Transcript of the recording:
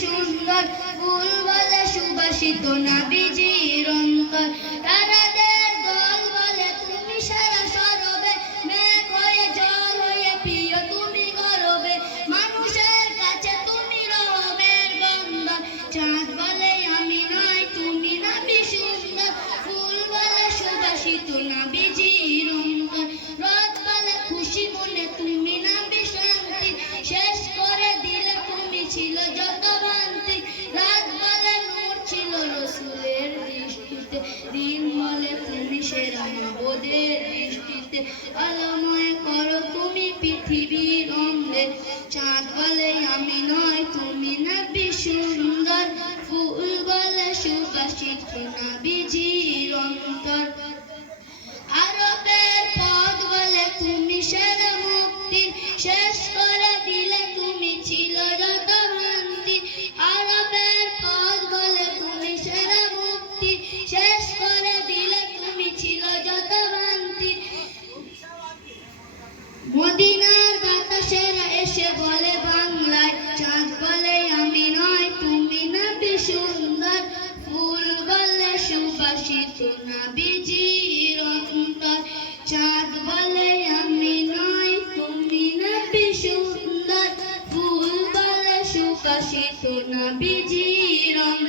সুন্দর, ফুল বলে সুবাসিত নবীজির অন্তর। তারাদের দল বলে তুমি সারা সরবে, মেঘ হয়ে জল হয়ে প্রিয় তুমি গরবে, মানুষের কাছে তুমি রহমের বন্দর। চাঁদ বলে আমি নয় তুমি নবী সুন্দর, ফুল বলে সুবাসিত নবীজির অন্তর। রোদ বলে খুশি মনে তুমি নবী শান্তি, শেষ করে দিলে তুমি ছিল যত ভ্রান্তি। রাত বলে নূর ছিল রসূলের দৃষ্টিতে, দিন বলে তুমি সেরা মাবুদের দৃষ্টিতে। আলোময় করো তুমি পৃথিবীর অঙ্গে, চাঁদ বলে আমি নয় তুমি নবী সুন্দর, ফুল বলে সুবাসিত নবীজির অন্তর। আরবের পথ বলে তুমি সেরা মুক্তি, শেষ করে দিলে তুমি ছিল যত ভ্রান্তি। আরবের পথ বলে তুমি সেরা মুক্তি, শেষ করে দিলে তুমি ছিল যত ভ্রান্তি। মদিনার বাতাসেরা এসে বলে বাংলায়, চাঁদ বলে আমি নয় তুমি নবী সুন্দর, ফুল বলে সুবাসিত নবীজির অন্তর। চাঁদ বলে আমি নয় তুমি নবী সুন্দর, ফুল বলে সুবাসিত নবীজির অন্তর।